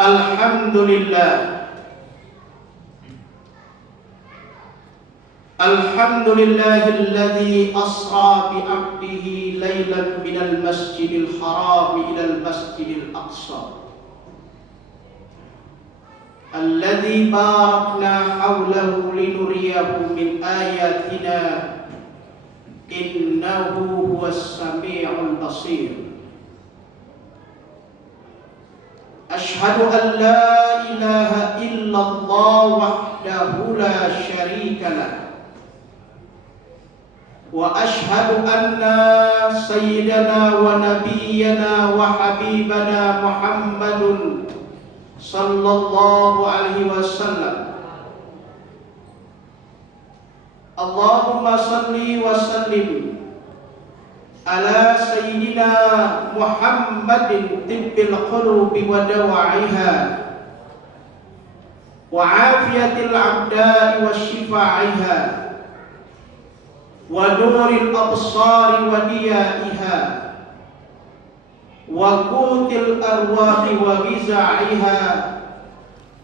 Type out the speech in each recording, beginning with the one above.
Alhamdulillah. Alhamdulillahilladzi asra bi 'abdihi lailan minal masjidil haram ilal masjidil aqsa alladzi barakna hawlahu linuriyahu min ayatina innahu huwas sami'ul basir. Ashhadu an la ilaha illallah wahdahu la syarika lah wa ashhadu anna sayyidana wa nabiyyana wa habibana Muhammadun sallallahu alaihi wasallam. Allahumma salli wa sallim ala sayyidina Muhammadin tibbil qulubi wa dawa'iha wa afiyatil abda'i wa shifa'iha wa nuril absari wa diyaiha wa qutil arwahi wa giza'iha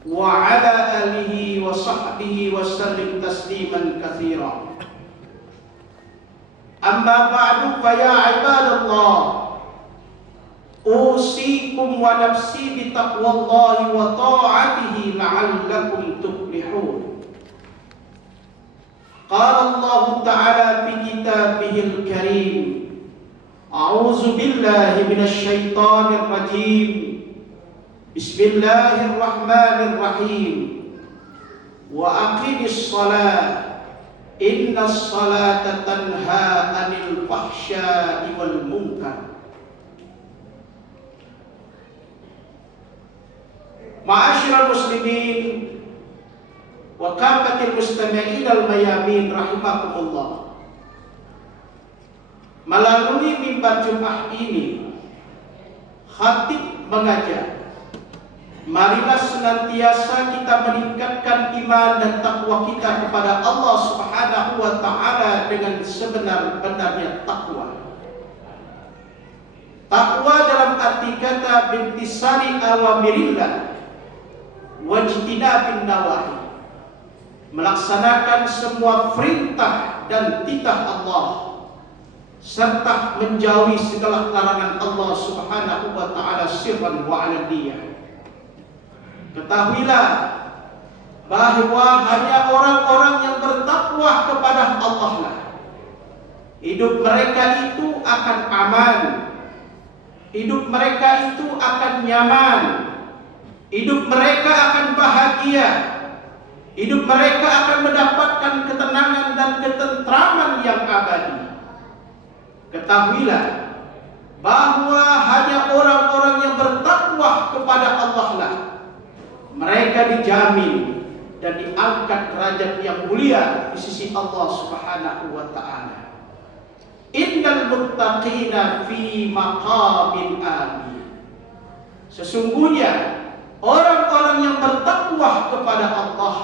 wa ala alihi wa sahbihi wa sallim tasliman katsira. Amma ba'du fa ya ibadallah, usikum wa nafsi bi taqwallahi wa ta'atihi la'allakum tuflihun. Qala Allah Ta'ala fi kitabihil karim, a'udzu billahi minasy syaithanir rajim. Bismillahirrahmanirrahim. Wa aqimis shalah, innas salata tanha 'anil fahsya'i wal munkar. Ma'asyiral muslimin wa kafatil mustami'in al-mayamin rahimakumullah. Melalui mimbar Jumat ini, khatib mengajar, marilah senantiasa kita meningkatkan iman dan takwa kita kepada Allah Subhanahu wa Ta'ala dengan sebenar-benarnya takwa. Takwa dalam arti kata bimtisari awamirillah wajtinabin nawahi, melaksanakan semua perintah dan titah Allah serta menjauhi segala larangan Allah Subhanahu wa Ta'ala sirran wa alaniyah. Ketahuilah bahwa hanya orang-orang yang bertakwa kepada Allah lah hidup mereka itu akan aman, hidup mereka itu akan nyaman, hidup mereka akan bahagia, hidup mereka akan mendapatkan ketenangan dan ketentraman yang abadi. Ketahuilah bahwa hanya orang-orang yang bertakwa kepada Allah lah mereka dijamin dan diangkat derajat yang mulia di sisi Allah Subhanahu wa Ta'ala. Innal muttaqina fi maqamin amin. Sesungguhnya orang-orang yang bertakwa kepada Allah,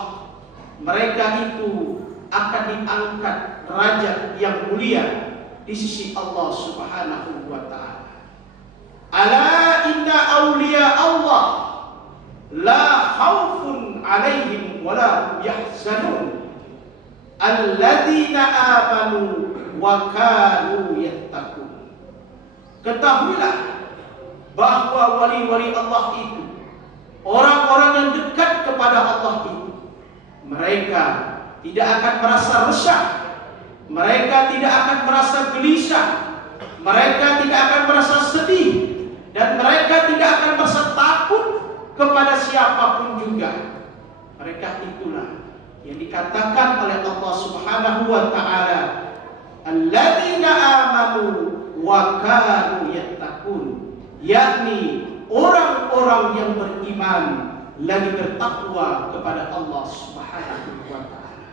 mereka itu akan diangkat derajat yang mulia di sisi Allah Subhanahu wa Ta'ala. Ala inna awliya Allah la khaufun alaihim wa la hum yahzanun alladzina amanu wa kanu yattaqun. Ketahuilah bahwa wali-wali Allah itu, orang-orang yang dekat kepada Allah itu, mereka tidak akan merasa resah, mereka tidak akan merasa gelisah, mereka tidak akan merasa sedih, dan mereka tidak akan merasa takut kepada siapapun juga. Mereka itulah yang dikatakan oleh Allah Subhanahu wa Ta'ala, alladzina amanu wa kanu yattaqun, yakni orang-orang yang beriman lagi bertakwa kepada Allah Subhanahu wa Ta'ala.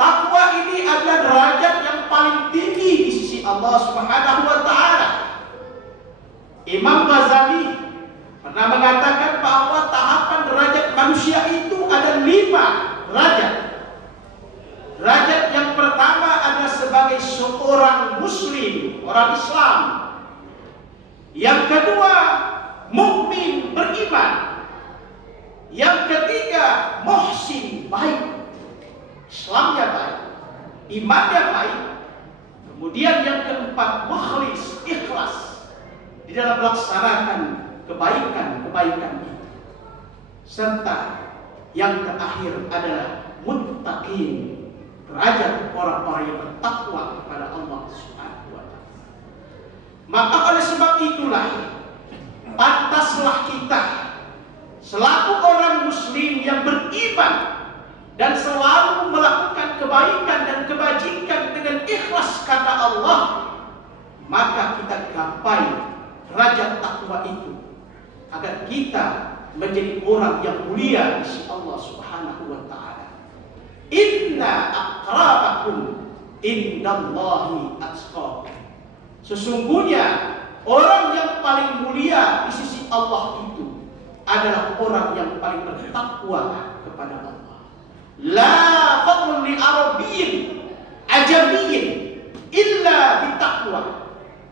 Takwa ini adalah derajat yang paling tinggi di sisi Allah Subhanahu wa Ta'ala. Imam Ghazali pernah mengatakan bahwa tahapan derajat manusia itu ada 5 derajat. Derajat yang pertama adalah sebagai seorang muslim, orang Islam. Yang kedua, mukmin. Yang ketiga, muhsin, baik. Islamnya baik, imannya baik. Kemudian yang keempat, mukhlis, ikhlas di dalam melaksanakan kebaikan-kebaikan itu. Serta yang terakhir adalah muttaqin, derajat orang-orang yang bertakwa kepada Allah Subhanahu wa taala. Maka oleh sebab itulah pantaslah kita selaku orang muslim yang beriman dan selalu melakukan kebaikan dan kebajikan dengan ikhlas karena Allah, maka kita gapai derajat takwa itu agar kita menjadi orang yang mulia di sisi Allah Subhanahu wa taala. Inna akramakum indallahi atqakum. Sesungguhnya orang yang paling mulia di sisi Allah itu adalah orang yang paling bertakwa kepada Allah. La fadlun li arabiyyin ajamiyyin illa bitaqwa.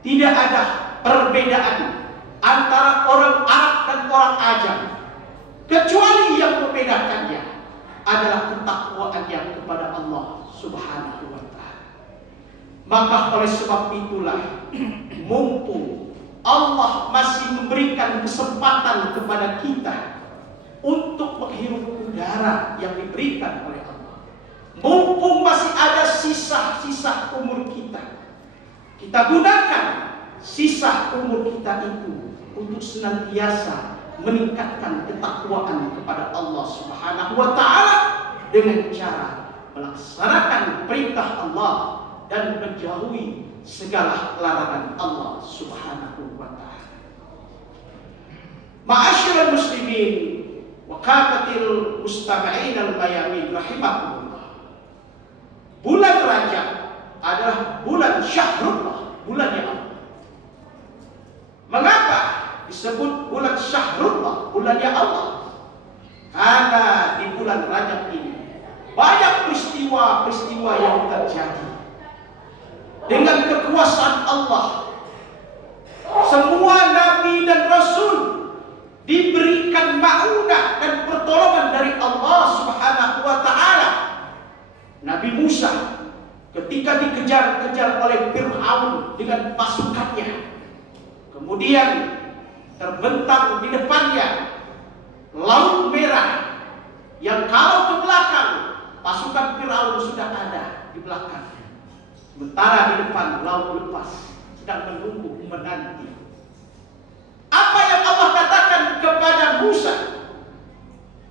Tidak ada perbedaan antara orang Arab dan orang Ajam, kecuali yang membedakannya adalah ketakwaannya kepada Allah Subhanahu wa taala. Maka oleh sebab itulah, mumpung Allah masih memberikan kesempatan kepada kita untuk menghirup udara yang diberikan oleh Allah, mumpung masih ada sisa-sisa umur kita, kita gunakan sisa umur kita itu untuk senantiasa meningkatkan ketakwaan kepada Allah Subhanahu wa taala dengan cara melaksanakan perintah Allah dan menjauhi segala larangan Allah Subhanahu wa taala. Ma'asyiral muslimin wa kafatil mustama'in al-mayamin rahimakumullah. Bulan Rajab adalah bulan Syahrullah, bulannya Allah. Mengapa disebut bulan Syahrullah, bulannya Allah? Karena di bulan Rajab ini banyak peristiwa-peristiwa yang terjadi. Dengan kekuasaan Allah, semua nabi dan rasul diberikan ma'unah dan pertolongan dari Allah Subhanahu wa taala. Nabi Musa ketika dikejar-kejar oleh Fir'aun dengan pasukannya, kemudian terbentang di depannya Laut Merah yang kalau ke belakang pasukan Fir'aun sudah ada di belakang. Sementara di depan laut lepas sedang menunggu menanti. Apa yang Allah katakan kepada Musa?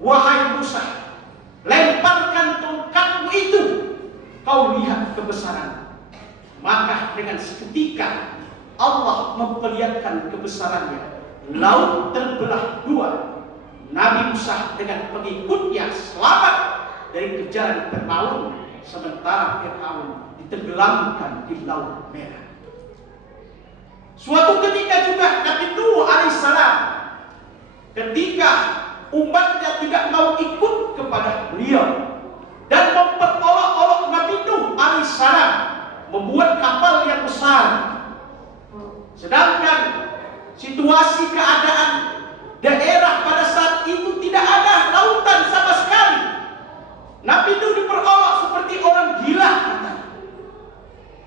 Wahai Musa, lemparkan tongkatmu itu, kau lihat kebesaran. Maka dengan seketika Allah memperlihatkan kebesarannya. Laut terbelah dua. Nabi Musa dengan pengikutnya selamat dari kejaran Fir'aun, sementara Fir'aun ditenggelamkan di Laut Merah. Suatu ketika juga Nabi Nuh alaihissalam, ketika umatnya tidak mau ikut kepada beliau dan memperolok-olok Nabi Nuh alaihissalam membuat kapal yang besar, sedangkan situasi keadaan daerah pada saat itu tidak ada lautan sama sekali. Nabi Nuh diperolok seperti orang gila katanya.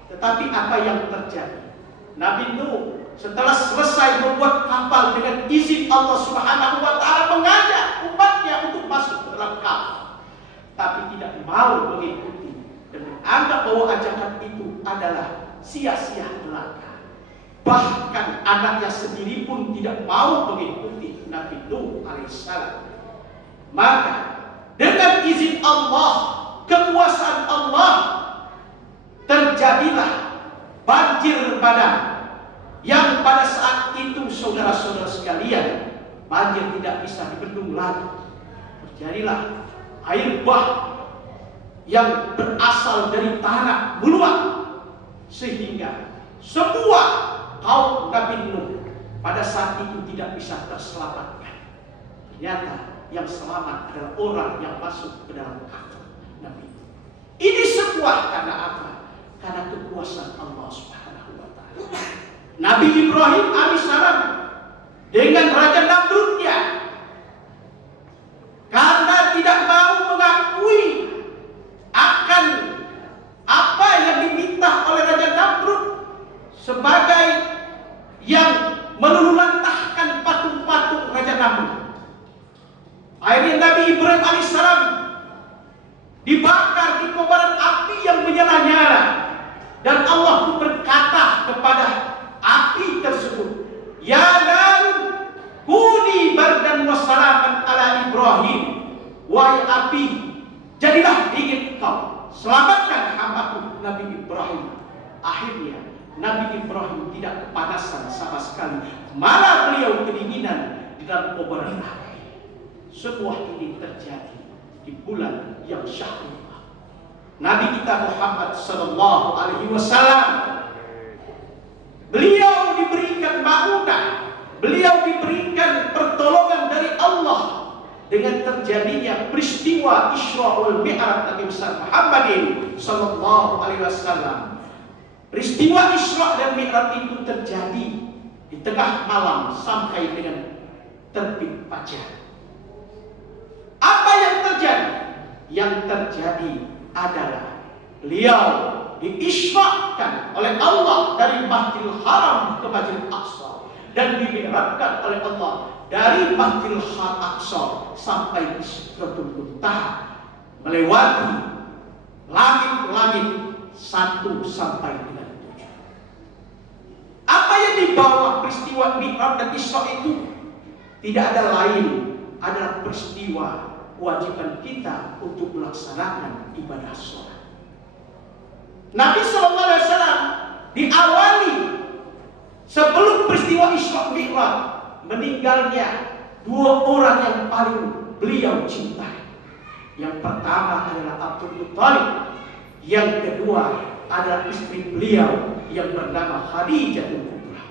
Tetapi apa yang terjadi? Nabi Nuh setelah selesai membuat kapal dengan izin Allah Subhanahu wa taala mengajak umatnya untuk masuk ke dalam kapal, tapi tidak mau mengikuti dan menganggap bahwa ajakan itu adalah sia-sia belaka. Bahkan anaknya sendiri pun tidak mau mengikuti Nabi Nuh alaihissalam. Maka dengan izin Allah, kekuasaan Allah, terjadilah banjir bandang yang pada saat itu saudara-saudara sekalian, banjir tidak bisa dibendung lagi. Terjadilah air bah yang berasal dari tanah meluap, sehingga semua kaum Nabi Nuh pada saat itu tidak bisa terselamatkan. Ternyata yang selamat adalah orang yang masuk ke dalam kapal Nabi Nuh. Ini semua karena apa? Karena kekuasaan Allah Subhanahu wa taala. Nabi Ibrahim alaihissalam dengan Raja Namrudnya Ibrahim alaihissalam dibakar di kobaran api yang menyala-nyala, dan Allah pun berkata kepada api tersebut, ya naru kuni bardan wassalaman ala Ibrahim, wahai api, jadilah dingin kau, selamatkan hambaku Nabi Ibrahim. Akhirnya Nabi Ibrahim tidak kepanasan sama sekali, malah beliau kedinginan di dalam kobaran api. Semua ini terjadi di bulan yang syahri. Nabi kita Muhammad sallallahu alaihi wasallam, beliau diberikan ma'unah, beliau diberikan pertolongan dari Allah dengan terjadinya peristiwa Isra wal Mi'raj Nabi besar Muhammadin sallallahu alaihi wasallam. Peristiwa Isra dan Mi'raj itu terjadi di tengah malam sampai dengan terbit fajar. Apa yang terjadi? Yang terjadi adalah beliau diisrakan oleh Allah dari Masjidil Haram ke Masjidil Aqsa, dan dimi'rajkan oleh Allah dari Masjidil Aqsa sampai di Sidratul Muntaha, melewati langit-langit 1 sampai dengan 7. Apa yang dibawa peristiwa Mi'raj dan Isra itu tidak ada lain adalah peristiwa kewajiban kita untuk melaksanakan ibadah sholat. Nabi SAW diawali sebelum peristiwa Isra Mi'raj meninggalnya 2 orang yang paling beliau cintai. Yang pertama adalah Abdul Muttalib, yang kedua adalah istri beliau yang bernama Khadijatul Kubra.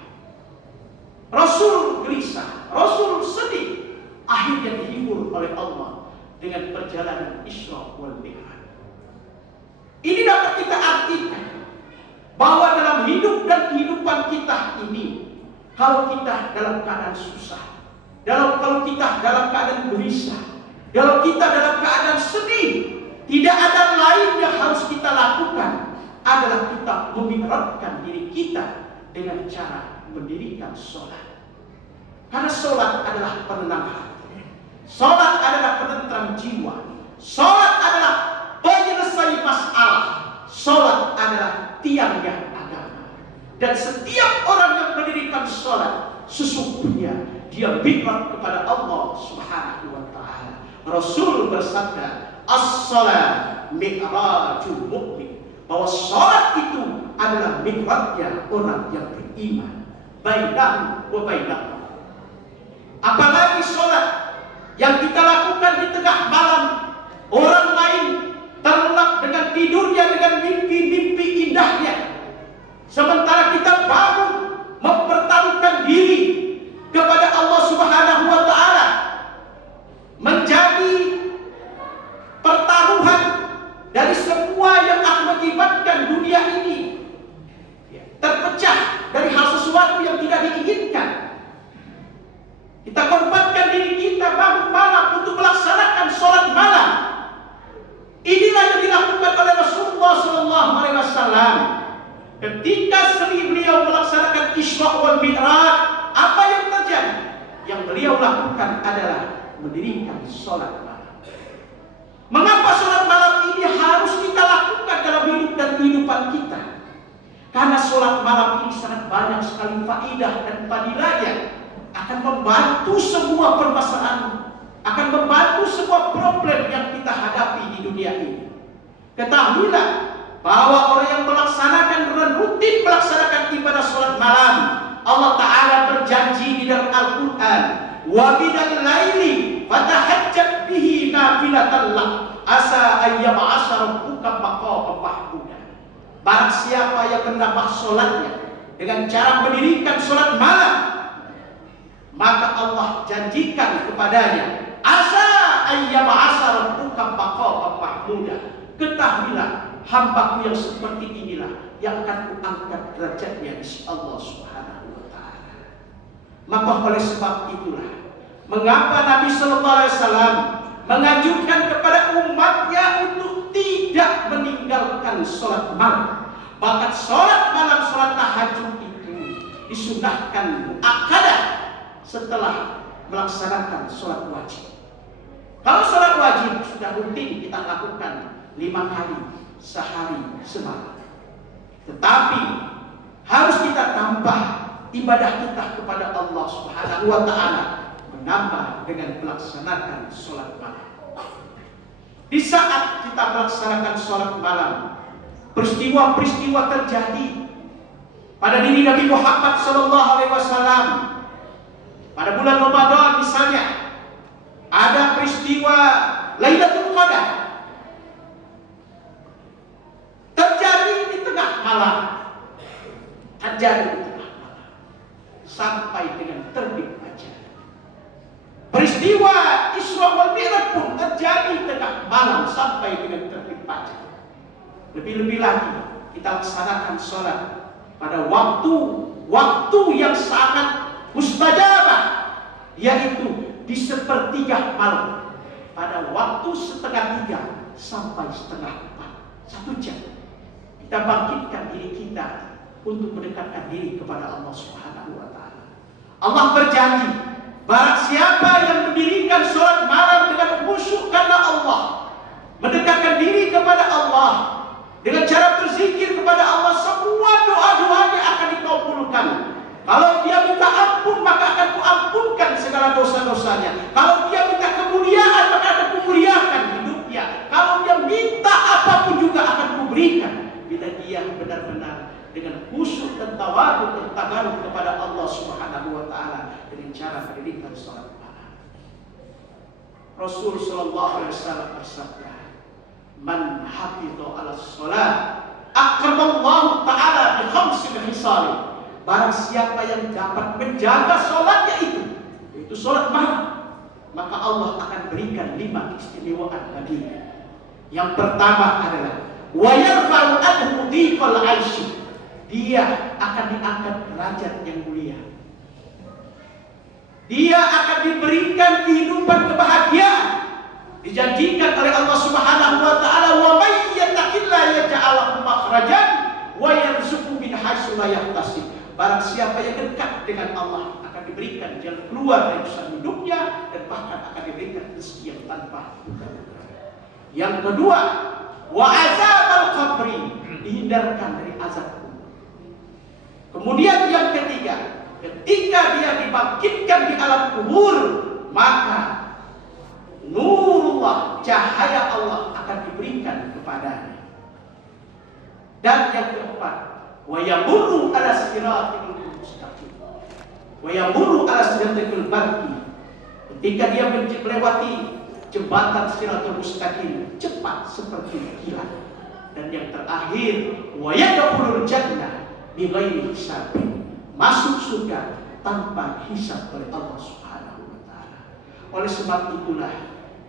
Rasul gelisah, Rasul sedih, akhirnya dihibur oleh Allah dengan perjalanan Isra wal Mi'raj. Ini dapat kita artikan bahwa dalam hidup dan kehidupan kita ini, kalau kita dalam keadaan susah, kalau kita dalam keadaan gelisah, kalau kita dalam keadaan sedih, tidak ada lain yang harus kita lakukan adalah kita memi'rajkan diri kita dengan cara mendirikan sholat. Karena sholat adalah penenang hati, sholat adalah penentram jiwa, sholat adalah penyelesai masalah, sholat adalah tiangnya agama. Dan setiap orang yang mendirikan sholat, sesungguhnya dia mi'raj kepada Allah Subhanahu wa ta'ala. Rasul bersabda, as-salat mi'rajul mu'min, bahwa sholat itu adalah mi'rajnya orang yang beriman. Bainahu wa bainahu. Apalagi sholat yang kita lakukan di tengah malam, orang lain terlelap dengan tidurnya, dengan mimpi-mimpi indahnya, sementara kita bangun mempertaruhkan diri kepada Allah Subhanahu wa ta'ala, menjadi pertaruhan dari semua yang mengakibatkan dunia ini terpecah dari hal sesuatu yang tidak diinginkan. Kita korbankan diri kita bangun malam untuk melaksanakan sholat malam. Inilah yang dilakukan oleh Rasulullah SAW. Ketika beliau melaksanakan Isra wal Mi'raj, apa yang terjadi? Yang beliau lakukan adalah mendirikan sholat malam. Mengapa sholat malam ini harus kita lakukan dalam hidup dan kehidupan kita? Karena sholat malam ini sangat banyak sekali faidah dan fadilahnya, akan membantu semua permasalahan, akan membantu semua problem yang kita hadapi di dunia ini. Ketahuilah bahwa orang yang melaksanakan dan rutin melaksanakan ibadah sholat malam, Allah Ta'ala berjanji di dalam Al-Quran, wa minal laili fatahajjat bihi nafilatan lak asa ayyab'asa rabbuka maqaman mahmuda. Barang siapa yang menambah sholatnya dengan cara mendirikan sholat malam, maka Allah janjikan kepadanya, asa ayyab'asa rabbuka maqaman mahmuda. Ketahuilah, hambaku yang seperti inilah yang akan kuangkat derajatnya di sisi Allah Subhanahu wa ta'ala. Maka oleh sebab itulah mengapa Nabi sallallahu alaihi wasallam menganjurkan kepada umatnya untuk tidak meninggalkan sholat malam. Bahkan sholat malam, sholat tahajud itu disunahkan muakkadah setelah melaksanakan sholat wajib. Kalau sholat wajib sudah rutin kita lakukan 5 kali sehari semalam. Tetapi harus kita tambah ibadah kita kepada Allah Subhanahu wa taala, menambah dengan melaksanakan sholat malam. Di saat kita melaksanakan sholat malam, peristiwa-peristiwa terjadi pada diri Nabi Muhammad SAW. Pada bulan Ramadan misalnya, ada peristiwa Lailatul Qadar terjadi di tengah malam, sampai dengan terbit fajar. Peristiwa Isra wal Mi'raj pun terjadi tengah malam sampai dengan terbit fajar. Lebih-lebih lagi kita laksanakan sholat pada waktu yang sangat mustajabah, yaitu di sepertiga malam, pada waktu 3:30 sampai 3:30, 1 jam. Kita bangkitkan diri kita untuk mendekatkan diri kepada Allah Subhanahu wa taala. Allah berjanji, barang siapa yang mendirikan sholat malam dengan khusyuk karena Allah, mendekatkan diri kepada Allah dengan cara berzikir kepada Allah, semua doa-doanya akan dikabulkan. Kalau dia minta ampun, maka akan kuampunkan segala dosa-dosanya. Kalau dia minta kemuliaan, maka akan kumuliakan hidupnya. Kalau dia minta apapun juga akan kuberikan, bila dia benar-benar dengan khusyuk dan tawadhu dan tagarub kepada Allah Subhanahu wa taala dengan cara mendirikan salat malam. Rasul sallallahu alaihi wasallam bersabda, "Man hafidha 'ala shalah, akramallahu ta'ala bi khamsin hisal." Barang siapa yang dapat menjaga salatnya itu salat malam, maka Allah akan berikan 5 keistimewaan baginya. Yang pertama adalah wa yarfa'u anhu dhiqal 'aisy. Dia akan diangkat derajat yang mulia. Dia akan diberikan kehidupan kebahagiaan. Dijanjikan oleh Allah Subhanahu wa taala, wa may yattaqillaha yaj'al lahu makhrajan wa yarzuqhu min haitsu la yahtasib. Barang siapa yang dekat dengan Allah akan diberikan jalan keluar dari urusan hidupnya, dan bahkan akan diberikan rezeki yang tanpa duga-duga. Yang kedua, wa azabal qabri, dihindarkan dari azab kubur. Kemudian yang ketiga, ketika dia dibangkitkan di alam kubur, maka nurullah, cahaya Allah akan diberikan kepadanya. Dan yang keempat, wa yamurru ala siratil mustaqim. Wa yamurru ala siratil barqi. Ketika dia melewati jembatan Siratul Mustaqim, cepat seperti kilat. Dan yang terakhir, wa yadkhulul jannah bighairi hisab. Masuk surga tanpa hisab oleh Allah Subhanahu wa taala. Oleh sebab itulah,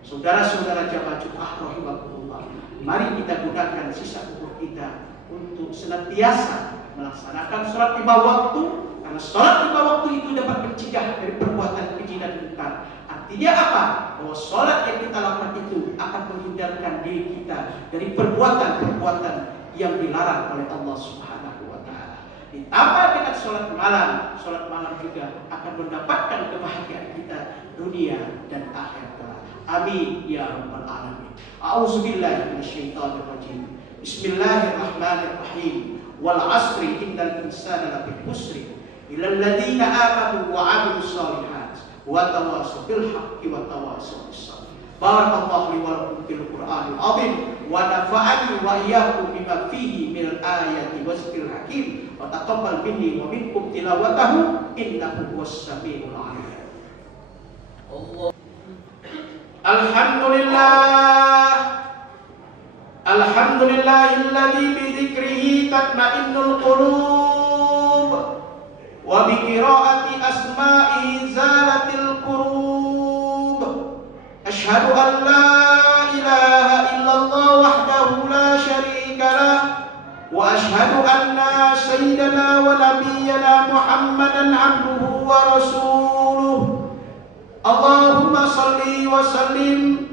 saudara-saudara jamaah Jumat rahimakumullah, mari kita gunakan sisa umur kita untuk senantiasa melaksanakan sholat 5 waktu, karena sholat 5 waktu itu dapat mencegah dari perbuatan keji dan munkar. Artinya apa? Bahwa sholat yang kita lakukan itu akan menghindarkan diri kita dari perbuatan-perbuatan yang dilarang oleh Allah Subhanahu wa taala. Ditambah dengan sholat malam juga akan mendapatkan kebahagiaan kita dunia dan akhirat. Amin ya rabbal alamin. A'udzubillahi minasyaitonir rajim. Bismillahirrahmanirrahim. Wal 'asri innal insana lafi khusr illal ladzina amanu wa 'amilus shalihat wa tawassaw bil haqqi wa tawassaw bis sabr. Barakallahu li wa lakum fil Qur'anil 'azim wa nafa'ani wa iyyakum bima fihi minal ayati wazikril hakim wa taqabbal minni wa minkum tilawatahu innahu huwas samiul 'alim. Allah. Alhamdulillahilladzi bi dzikrihi tatma'innul qulub wa bi qiraati asma'ihi zalatil qurub. Asyhadu an la ilaha illallah wahdahu la syarika lah wa asyhadu anna sayyidana wa nabiyyana Muhammadan 'abduhu wa rasuluh. Allahumma salli wa sallim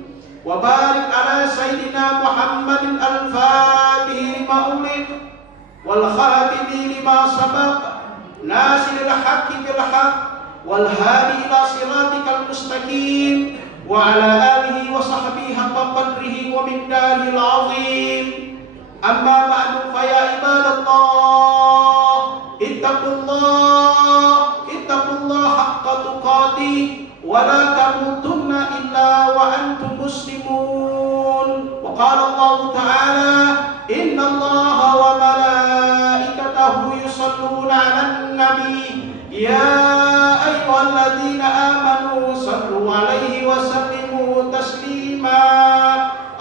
wa barik ala sayyidina Muhammadin al-fatih lima ulik wal khatimi lima sabaq nasiril haqqi bil haqq wal hadi ila siratikal mustaqim وعلى آله وصحبه حق قدره ومقداره العظيم. أما بعد فيا عباد الله اتقوا الله حق تقاته ولا تموتن إلا وأنتم مسلمون. وقال الله تعالى إن الله وملائكته يصلون على النبي يا أيها الذين آمنوا صلوا عليه وسلموا تسليما.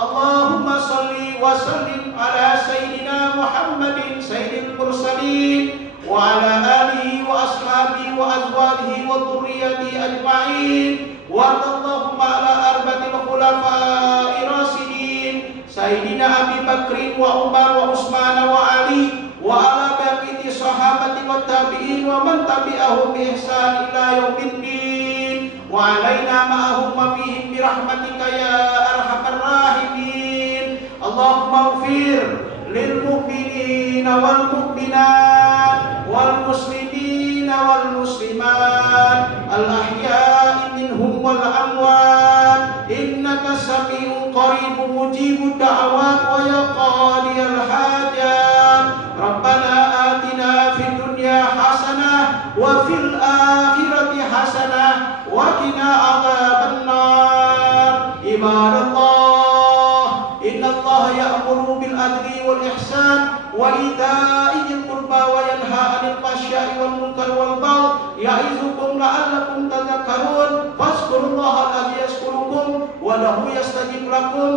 اللهم صل وسلم على سيدنا محمد سيد المرسلين وعلى آله وأصحابه وأزواجه وذريته أجمعين. وارض اللهم على أربعة الخلفاء الراشدين سيدنا أبي بكر وعمر وعثمان وعلي وعلى بقية الصحابة والتابعين ومن تبعهم بإحسان إلى يوم الدين وعلينا معهم وفيهم برحمتك يا أرحم الراحمين. اللهم اغفر للمؤمنين والمؤمنات والمسلمين والمسلمات الأحياء منهم والأموات إنك سميع قريب مجيب الدعوات ويا قاضي الحاجات. ربنا آتنا في الدنيا حسنة وفي الآخرة حسنة وقنا عذاب النار. عباد الله إن الله يأمر بالعدل والإحسان وإيتاء ذي القربى وينهى عن الفحشاء والمنكر والبغي يعظكم لعلكم تذكرون. فاذكروا الله الذي يذكركم وله يستجيب لكم